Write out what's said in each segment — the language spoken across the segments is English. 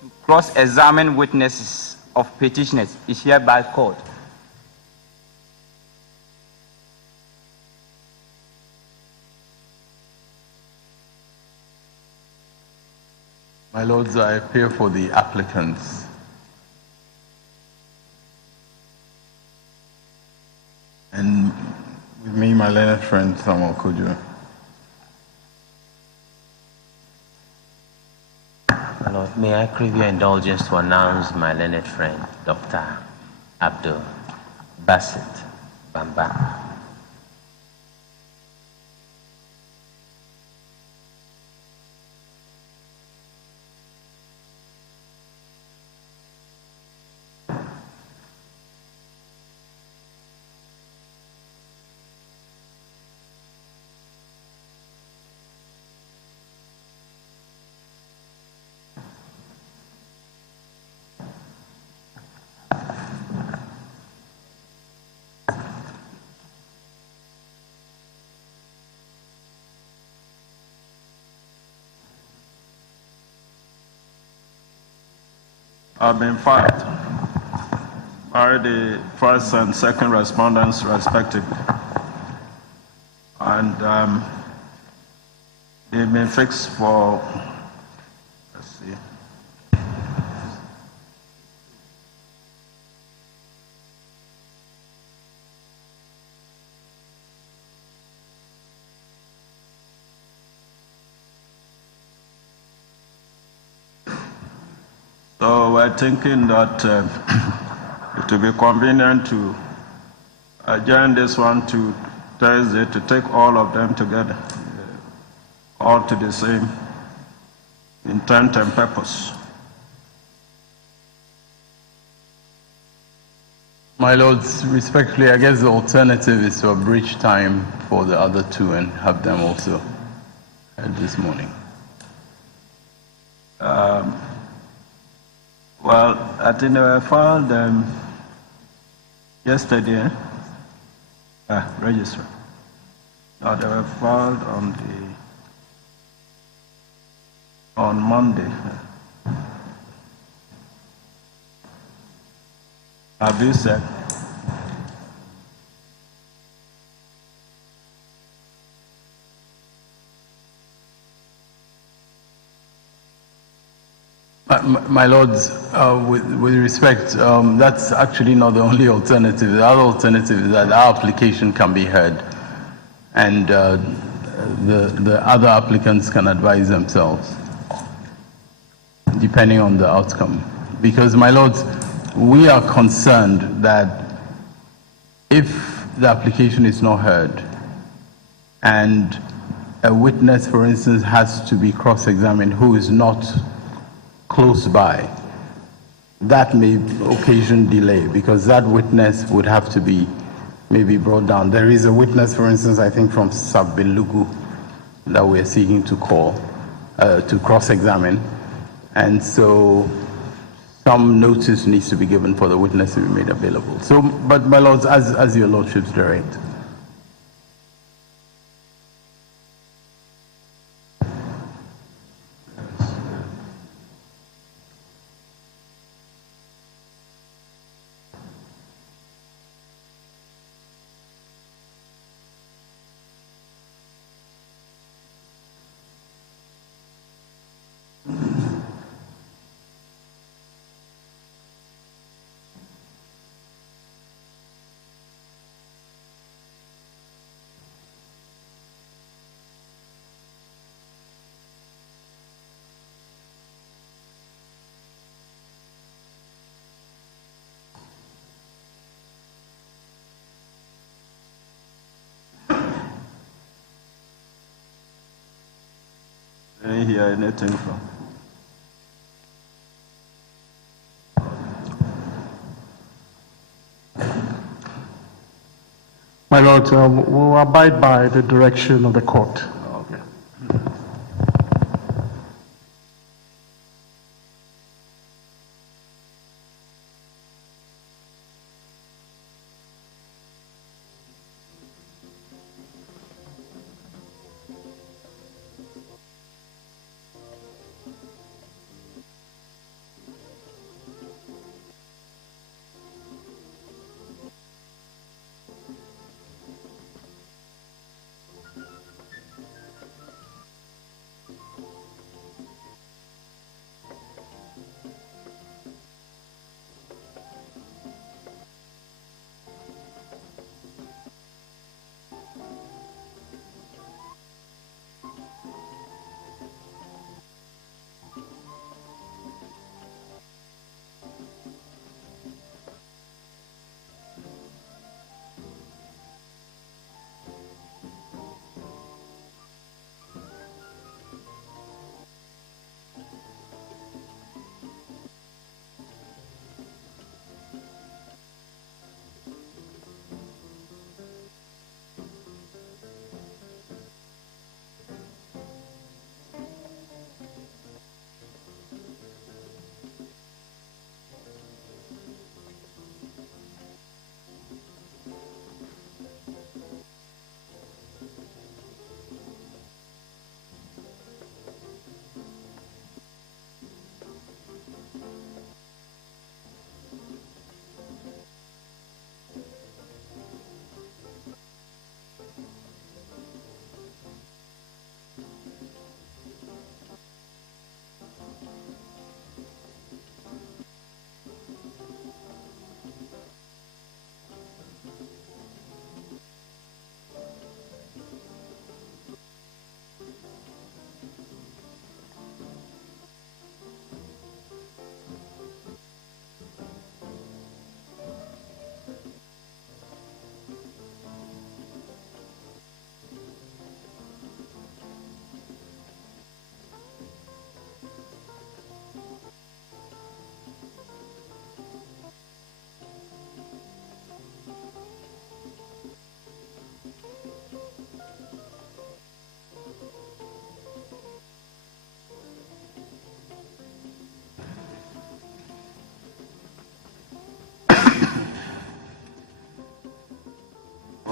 to cross-examine witnesses of petitioners is hereby called. My lords, I appear for the applicants. And with me, my learned friend, Samuel Kojo. My lord, may I crave your indulgence to announce my learned friend, Dr. Abdul Basit Bamba. I've been fired by the first and second respondents respectively. And they've been fixed for, let's see, so we're thinking that it will be convenient to adjourn this one to Thursday to take all of them together, all to the same intent and purpose. My lords, respectfully, I guess the alternative is to abridge time for the other two and have them also heard this morning. Well, I think they were filed yesterday. Register. No, they were filed on Monday. Have you said? My lords, with respect, that's actually not the only alternative. The other alternative is that our application can be heard and the other applicants can advise themselves depending on the outcome. Because, my lords, we are concerned that if the application is not heard and a witness, for instance, has to be cross-examined who is not close by, that may occasion delay because that witness would have to be maybe brought down. There is a witness, for instance, I think from Sabelugu that we're seeking to call to cross-examine, and so some notice needs to be given for the witness to be made available. So, but my lords, as your lordships direct. I didn't hear anything from. My lord, we will abide by the direction of the court. Okay.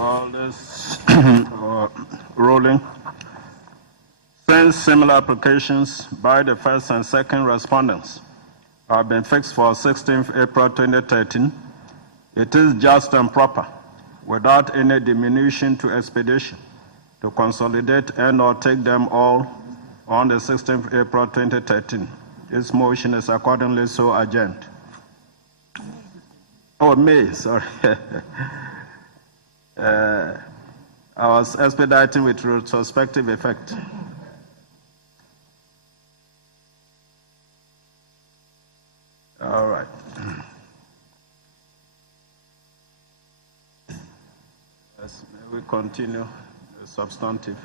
all this ruling. Since similar applications by the first and second respondents have been fixed for 16th April 2013, it is just and proper, without any diminution to expedition, to consolidate and or take them all on the 16th April 2013. This motion is accordingly so adjourned. Oh, May, sorry. I was expediting with retrospective effect. All right. Yes, may we continue the substantive.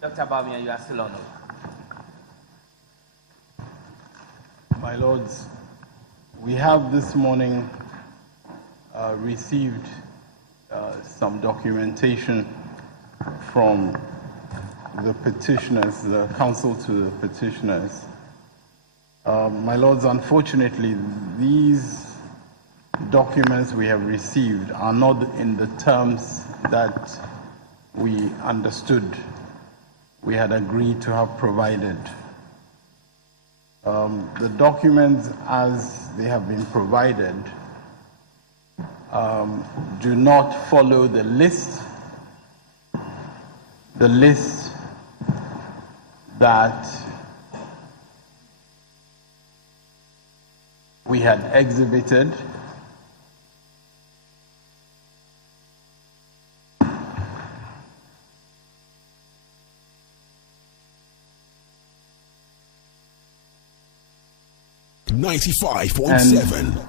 Dr. Bawumia, you are still on. My lords, we have this morning received some documentation from the petitioners, the counsel to the petitioners. My lords, unfortunately, these documents we have received are not in the terms that we understood we had agreed to have provided. The documents as they have been provided do not follow the list that we had exhibited. .7.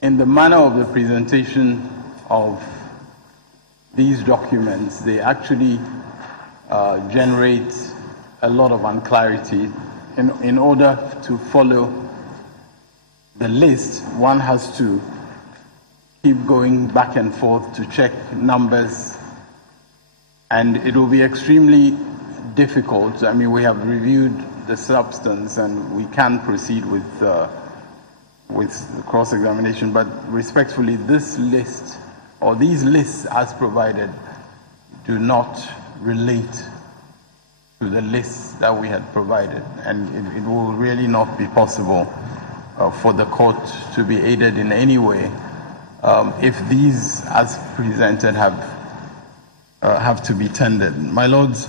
In the manner of the presentation of these documents, they actually generate a lot of unclarity. In order to follow the list, one has to keep going back and forth to check numbers, and it will be extremely difficult. I mean, we have reviewed the substance and we can proceed with cross-examination, but respectfully, this list or these lists as provided do not relate to the lists that we had provided, and it will really not be possible for the court to be aided in any way if these as presented have to be tendered. My lords,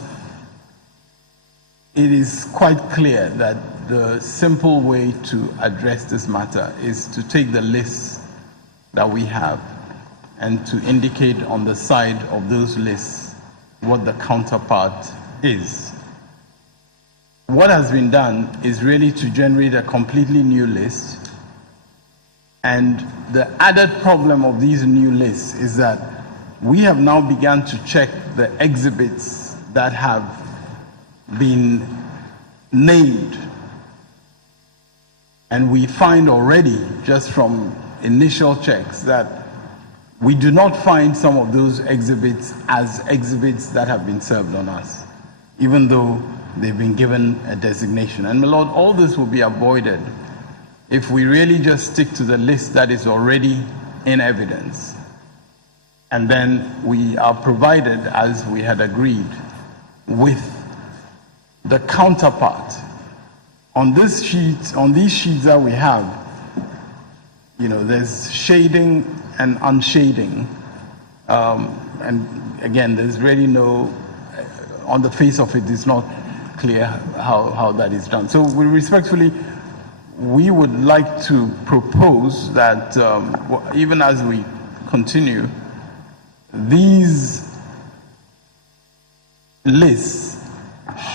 it is quite clear that the simple way to address this matter is to take the lists that we have and to indicate on the side of those lists what the counterpart is. What has been done is really to generate a completely new list, and the added problem of these new lists is that we have now begun to check the exhibits that have been named, and we find already just from initial checks that we do not find some of those exhibits as exhibits that have been served on us, even though they've been given a designation. And my lord, all this will be avoided if we really just stick to the list that is already in evidence, and then we are provided, as we had agreed, with the counterpart. On this sheet, on these sheets that we have, there's shading and unshading, and again, there's really no, on the face of it, it's not clear how that is done. So we would like to propose that even as we continue, these lists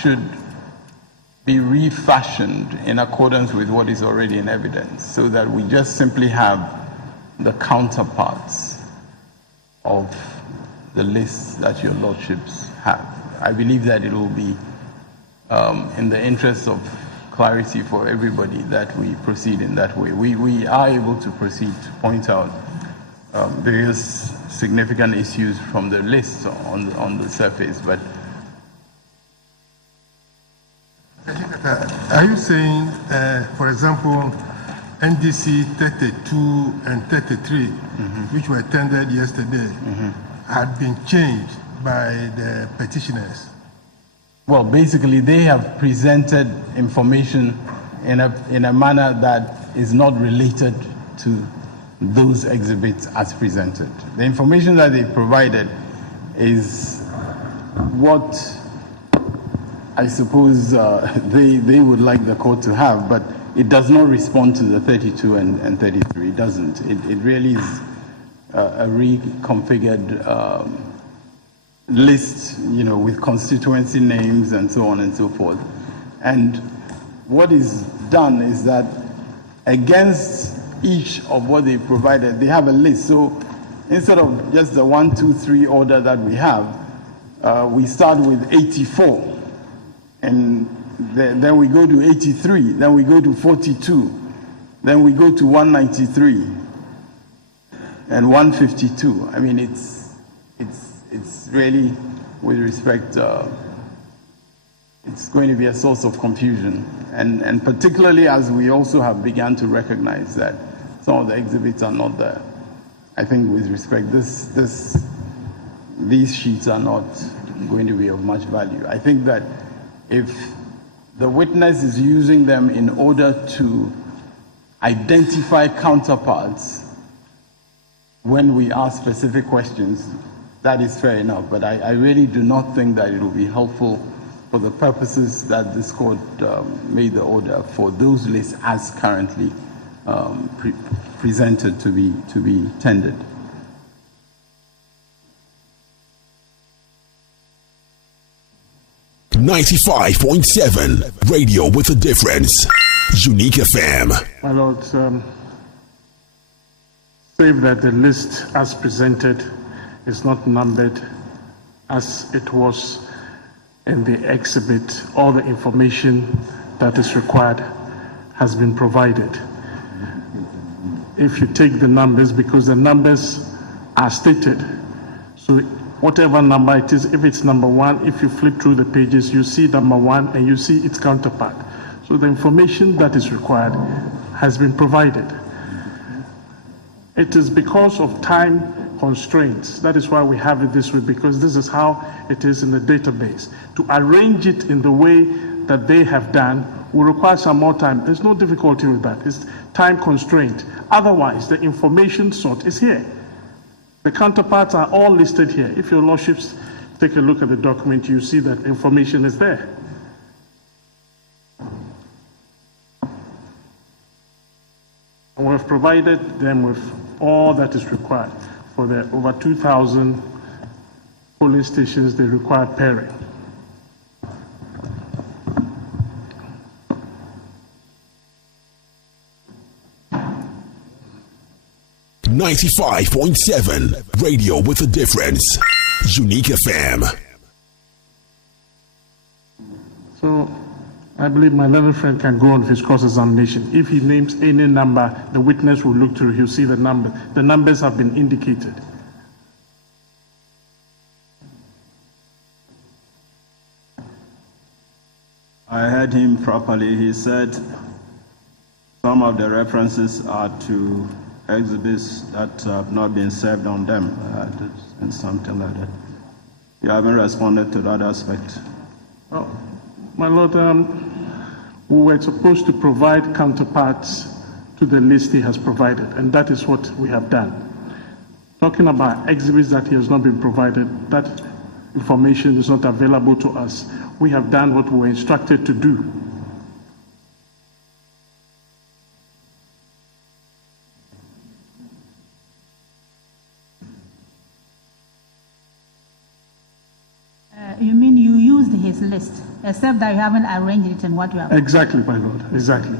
should be refashioned in accordance with what is already in evidence, so that we just simply have the counterparts of the lists that your lordships have. I believe that it will be in the interest of clarity for everybody that we proceed in that way. We are able to proceed to point out various significant issues from the list on the surface, but are you saying, for example, NDC 32 and 33, which were tendered yesterday, had been changed by the petitioners? well, basically they have presented information in a manner that is not related to those exhibits as presented. The information that they provided is what I suppose they would like the court to have, but it does not respond to the 32 and 33. It doesn't. It really is a reconfigured list, with constituency names and so on and so forth. And what is done is that against each of what they provided, they have a list. So instead of just the 1, 2, 3 order that we have, we start with 84. And then we go to 83, then we go to 42, then we go to 193 and 152. I mean, it's really, with respect, it's going to be a source of confusion, and particularly as we also have begun to recognize that some of the exhibits are not there. I think, with respect, these sheets are not going to be of much value. I think that if the witness is using them in order to identify counterparts when we ask specific questions, that is fair enough. But I really do not think that it will be helpful for the purposes that this court made the order for those lists as currently presented to be tendered. .7 Radio with a difference. Unique FM. My Lord, save that the list as presented is not numbered as it was in the exhibit. All the information that is required has been provided. If you take the numbers, because the numbers are stated, so whatever number it is, if it's number 1, if you flip through the pages, you see number 1 and you see its counterpart. So the information that is required has been provided. It is because of time constraints. That is why we have it this way, because this is how it is in the database. To arrange it in the way that they have done will require some more time. There's no difficulty with that. It's time constraint. Otherwise, the information sought is here. The counterparts are all listed here. If your lordships take a look at the document, you see that information is there. And we have provided them with all that is required for the over 2,000 polling stations they require pairing. .7 Radio with a difference. Unique FM. So I believe my learned friend can go on with his cross-examination. If he names any number, the witness will look through, he'll see the number. The numbers have been indicated. I heard him properly. He said some of the references are to exhibits that have not been served on them, and something like that. You haven't responded to that aspect. Oh, my Lord, we were supposed to provide counterparts to the list he has provided, and that is what we have done. Talking about exhibits that he has not been provided, that information is not available to us. We have done what we were instructed to do. You mean you used his list, except that you haven't arranged it in what you have. Exactly, my Lord, exactly.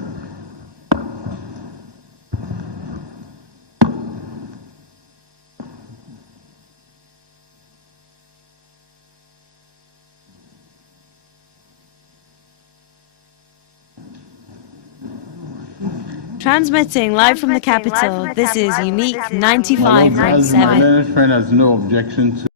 Transmitting live from the capital, this is Unique My lords, as my 95.7. learned friend has no objection to